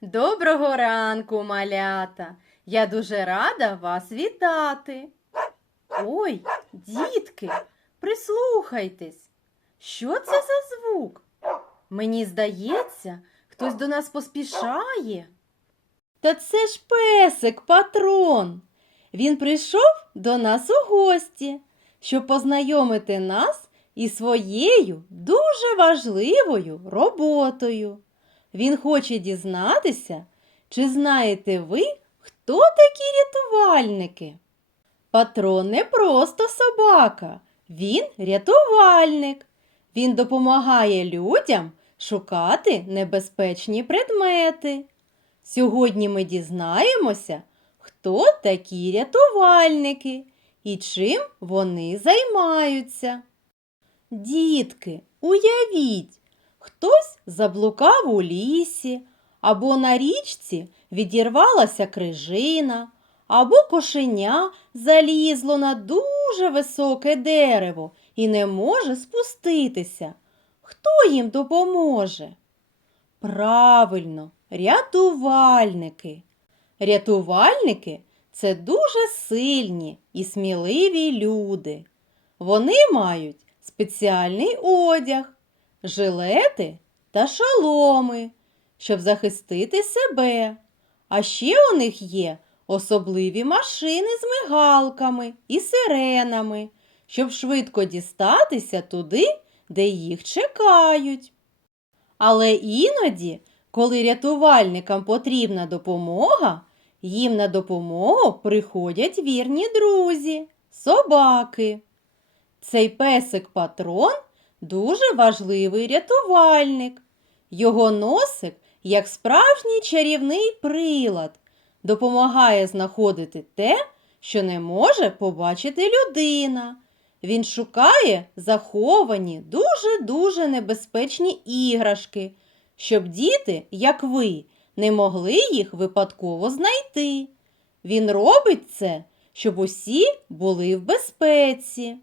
Доброго ранку, малята! Я дуже рада вас вітати. Ой, дітки, прислухайтесь. Що це за звук? Мені здається, хтось до нас поспішає. Та це ж песик патрон. Він прийшов до нас у гості, щоб познайомити нас із своєю дуже важливою роботою. Він хоче дізнатися, чи знаєте ви, хто такі рятувальники? Патрон не просто собака, він рятувальник. Він допомагає людям шукати небезпечні предмети. Сьогодні ми дізнаємося, хто такі рятувальники і чим вони займаються. Дітки, уявіть, хтось заблукав у лісі, або на річці відірвалася крижина, або кошеня залізло на дуже високе дерево і не може спуститися. Хто їм допоможе? Правильно, рятувальники. Рятувальники це дуже сильні і сміливі люди. Вони мають спеціальний одяг, жилети та шоломи, щоб захистити себе. А ще у них є особливі машини з мигалками і сиренами, щоб швидко дістатися туди, де їх чекають. Але іноді, коли рятувальникам потрібна допомога, їм на допомогу приходять вірні друзі, собаки. Цей песик патрон дуже важливий рятувальник. Його носик, як справжній чарівний прилад, допомагає знаходити те, що не може побачити людина. Він шукає заховані дуже-дуже небезпечні іграшки, щоб діти, як ви, не могли їх випадково знайти. Він робить це, щоб усі були в безпеці.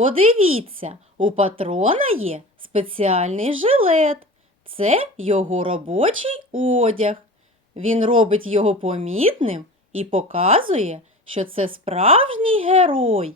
Подивіться, у патрона є спеціальний жилет. Це його робочий одяг. Він робить його помітним і показує, що це справжній герой.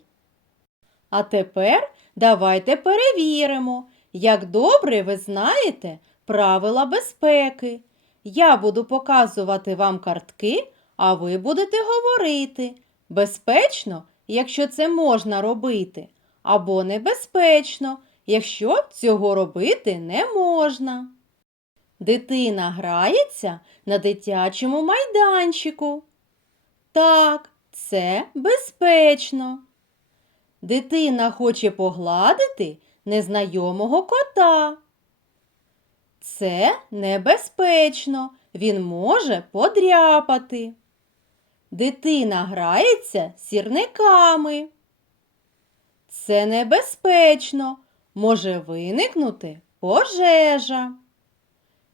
А тепер давайте перевіримо, як добре ви знаєте правила безпеки. Я буду показувати вам картки, а ви будете говорити. Безпечно, якщо це можна робити, або небезпечно, якщо цього робити не можна. Дитина грається на дитячому майданчику. Так, це безпечно. Дитина хоче погладити незнайомого кота. Це небезпечно, він може подряпати. Дитина грається сірниками. Це небезпечно, може виникнути пожежа.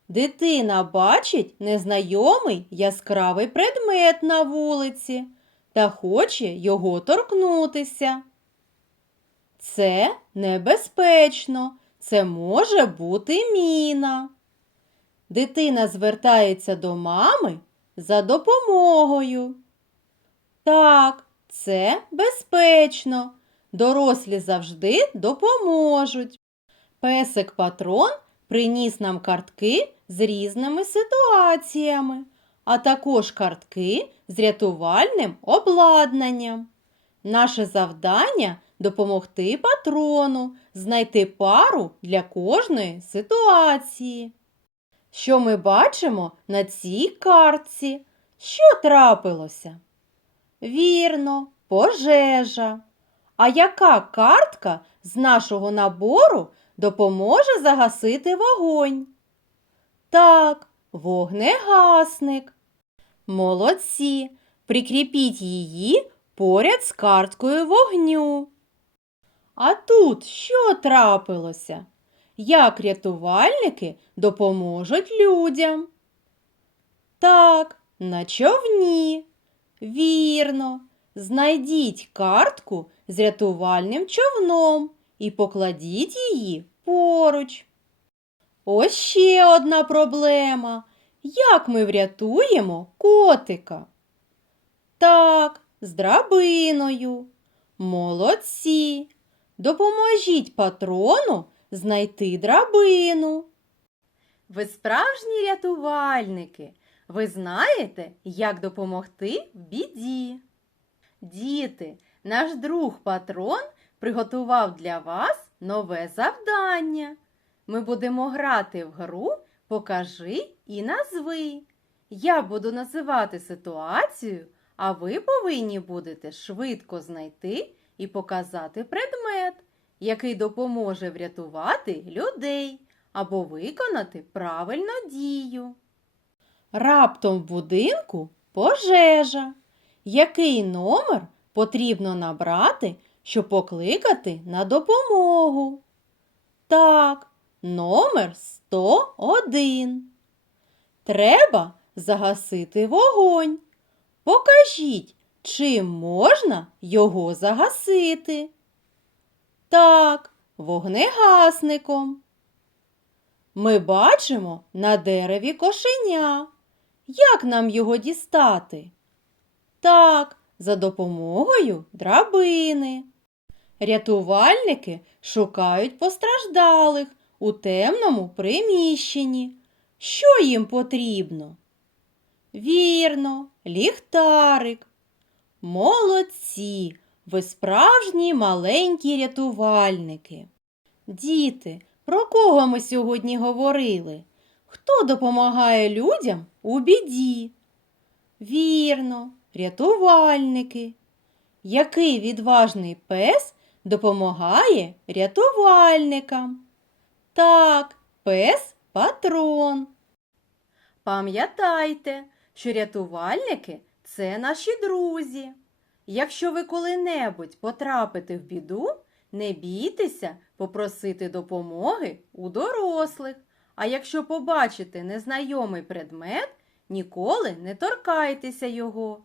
Дитина бачить незнайомий яскравий предмет на вулиці та хоче його торкнутися. Це небезпечно, це може бути міна. Дитина звертається до мами за допомогою. Так, це безпечно. Дорослі завжди допоможуть. Песик патрон приніс нам картки з різними ситуаціями, а також картки з рятувальним обладнанням. Наше завдання допомогти патрону знайти пару для кожної ситуації. Що ми бачимо на цій картці? Що трапилося? Вірно, пожежа. А яка картка з нашого набору допоможе загасити вогонь? Так, вогнегасник. Молодці. Прикріпіть її поряд з карткою вогню. А тут що трапилося? Як рятувальники допоможуть людям? Так, на човні. Вірно. Знайдіть картку з рятувальним човном і покладіть її поруч. Ось ще одна проблема. як ми врятуємо котика? Так, з драбиною. Молодці. Допоможіть патрону знайти драбину. Ви справжні рятувальники. Ви знаєте, як допомогти в біді. Діти, наш друг патрон приготував для вас нове завдання. Ми будемо грати в гру Покажи і назви. Я буду називати ситуацію, а ви повинні будете швидко знайти і показати предмет, який допоможе врятувати людей або виконати правильну дію. Раптом в будинку пожежа. Який номер потрібно набрати, щоб покликати на допомогу? Так, номер 101. Треба загасити вогонь. Покажіть, чим можна його загасити. Так, вогнегасником. Ми бачимо на дереві кошеня. Як нам його дістати? Так, за допомогою драбини. Рятувальники шукають постраждалих у темному приміщенні. Що їм потрібно? Вірно, ліхтарик. Молодці, ви справжні маленькі рятувальники. Діти, про кого ми сьогодні говорили? Хто допомагає людям у біді? Вірно, рятувальники. Який відважний пес допомагає рятувальникам? Так, пес патрон. Пам'ятайте, що рятувальники це наші друзі. Якщо ви коли-небудь потрапите в біду, не бійтеся попросити допомоги у дорослих. А якщо побачите незнайомий предмет, ніколи не торкайтеся його.